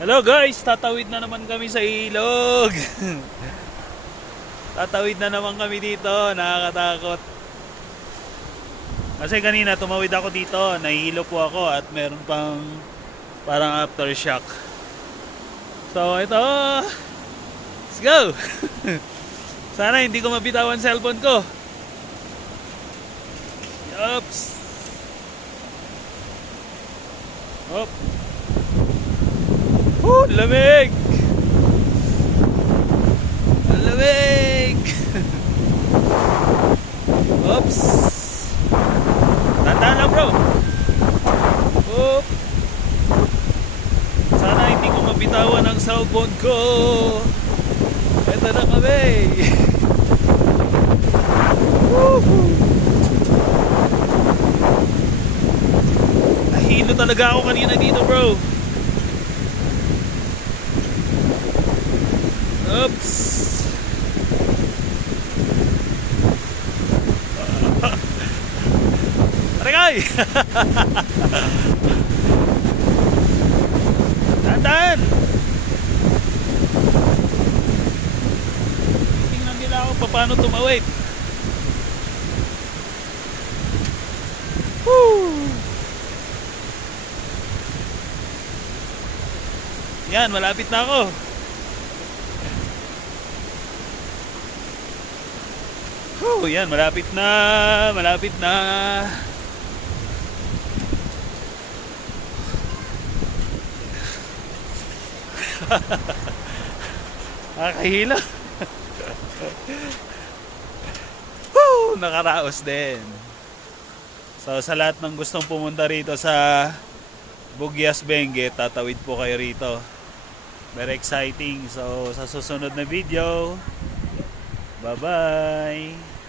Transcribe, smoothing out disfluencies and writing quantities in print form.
Hello guys, tatawid na naman kami sa ilog. Tatawid na naman kami dito, nakakatakot. Kasi kanina tumawid ako dito, nahihilo po ako at meron pang parang aftershock. So ito, let's go. Sana hindi ko mabitawan cellphone ko. Oops. Hop. Lamig! Ang lamig! Oops! Tandaan lang bro! Oop! Sana hindi ko mabitawan ang cellphone ko! Ito na kami! Nahilo talaga ako kanina dito bro! Oops. Aray! Tandaan! Tingnan nila ako paano tumawid. Woo! Yan, malapit na ako. Oh, yan, malapit na, malapit na. Nakakahilo. Nakaraos din. So sa lahat ng gustong pumunta rito sa Bugyas Benguet, tatawid po kayo rito. Very exciting. So sa susunod na video, bye bye.